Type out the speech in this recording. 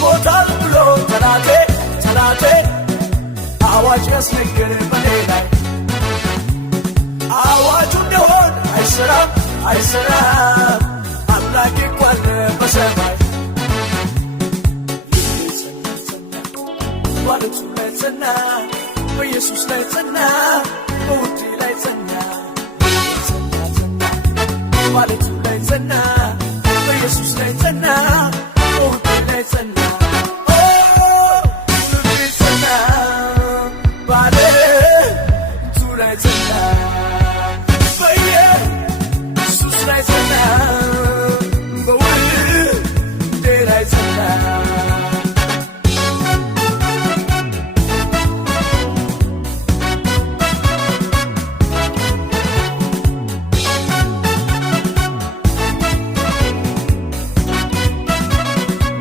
ይሞታል ብሎ ጠላቴ አዋጅ ያስነገረ በኔ ላይ አዋጁ እንደሆን አይሰራም አምላኬ እንኳን በሰማይ ባለቱ ላይ ጸና በኢየሱስ ላይ ጸና በውዴ ላይ ጸና ባለቱ ላይ ጸና በኢየሱስ ላይ ጸና በውዴ ላይ ጸና ልቤ ጸና ባለቱ ላይ ጸና በኢየሱስ ላይ ጸና በውዴ ላይ ጸና